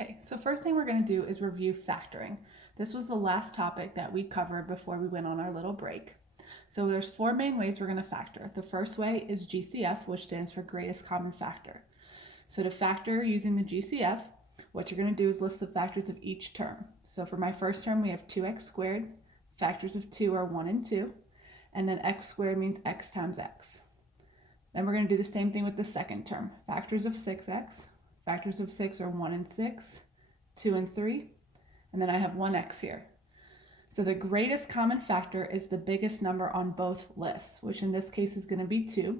Okay, so first thing we're going to do is review factoring. This was the last topic that we covered before we went on our little break. So there's four main ways we're going to factor. The first way is GCF, which stands for greatest common factor. So to factor using the GCF, what you're going to do is list the factors of each term. So for my first term, we have 2x squared. Factors of 2 are 1 and 2. And then x squared means x times x. Then we're going to do the same thing with the second term. Factors of 6x. Factors of 6 are 1 and 6, 2 and 3, and then I have 1x here. So the greatest common factor is the biggest number on both lists, which in this case is going to be 2.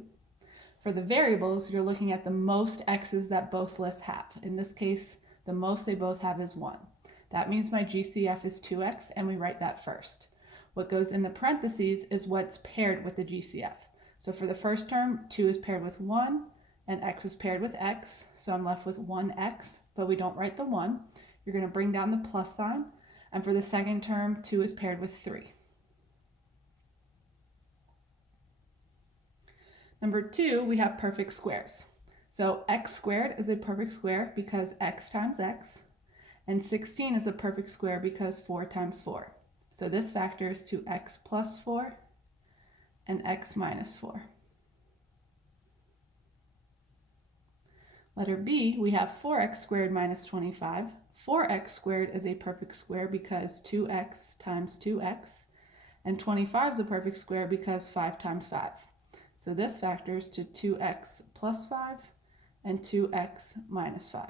For the variables, you're looking at the most x's that both lists have. In this case, the most they both have is 1. That means my GCF is 2x, and we write that first. What goes in the parentheses is what's paired with the GCF. So for the first term, 2 is paired with 1, and x is paired with x, so I'm left with 1x, but we don't write the 1. You're going to bring down the plus sign, and for the second term, 2 is paired with 3. Number 2, we have perfect squares. So x squared is a perfect square because x times x, and 16 is a perfect square because 4 times 4. So this factors to x plus 4 and x minus 4. Letter B, we have 4x squared minus 25. 4x squared is a perfect square because 2x times 2x, and 25 is a perfect square because 5 times 5. So this factors to 2x plus 5 and 2x minus 5.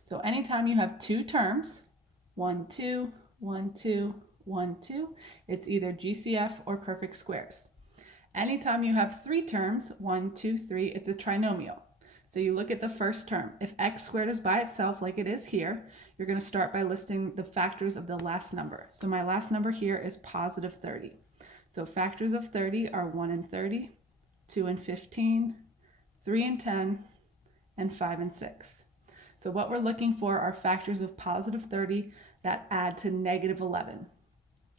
So anytime you have two terms, 1, 2, 1, 2, 1, 2, it's either GCF or perfect squares. Anytime you have three terms, 1, 2, 3, it's a trinomial. So you look at the first term. If x squared is by itself, like it is here, you're going to start by listing the factors of the last number. So my last number here is positive 30. So factors of 30 are 1 and 30, 2 and 15, 3 and 10, and 5 and 6. So what we're looking for are factors of positive 30 that add to negative 11.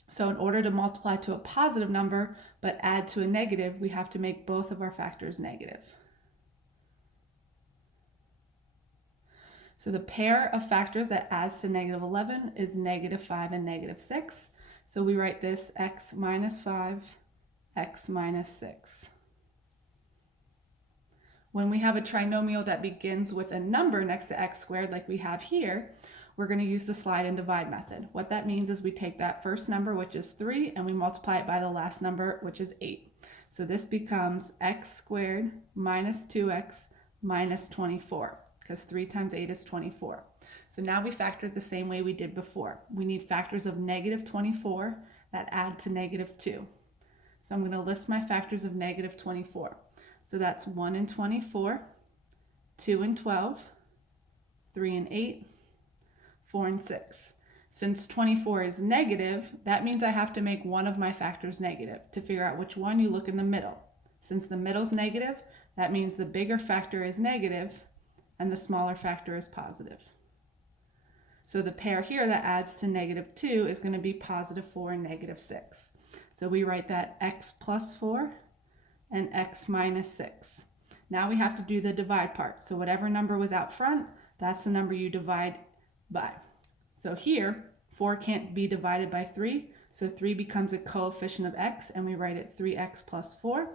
So in order to multiply to a positive number but add to a negative, we have to make both of our factors negative. So the pair of factors that adds to negative 11 is negative 5 and negative 6. So we write this x minus 5, x minus 6. When we have a trinomial that begins with a number next to x squared like we have here, we're going to use the slide and divide method. What that means is we take that first number, which is 3, and we multiply it by the last number, which is 8. So this becomes x squared minus 2x minus 24, because 3 times 8 is 24. So now we factor it the same way we did before. We need factors of negative 24 that add to negative 2. So I'm going to list my factors of negative 24. So that's 1 and 24, 2 and 12, 3 and 8, 4 and 6. Since 24 is negative, that means I have to make one of my factors negative. To figure out which one, you look in the middle. Since the middle's negative, that means the bigger factor is negative and the smaller factor is positive. So the pair here that adds to negative 2 is going to be positive 4 and negative 6. So we write that x plus 4 and x minus 6. Now we have to do the divide part. So whatever number was out front, that's the number you divide by. So here, 4 can't be divided by 3, so 3 becomes a coefficient of x, and we write it 3x plus 4.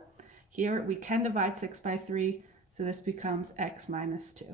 Here, we can divide 6 by 3, so this becomes x minus 2.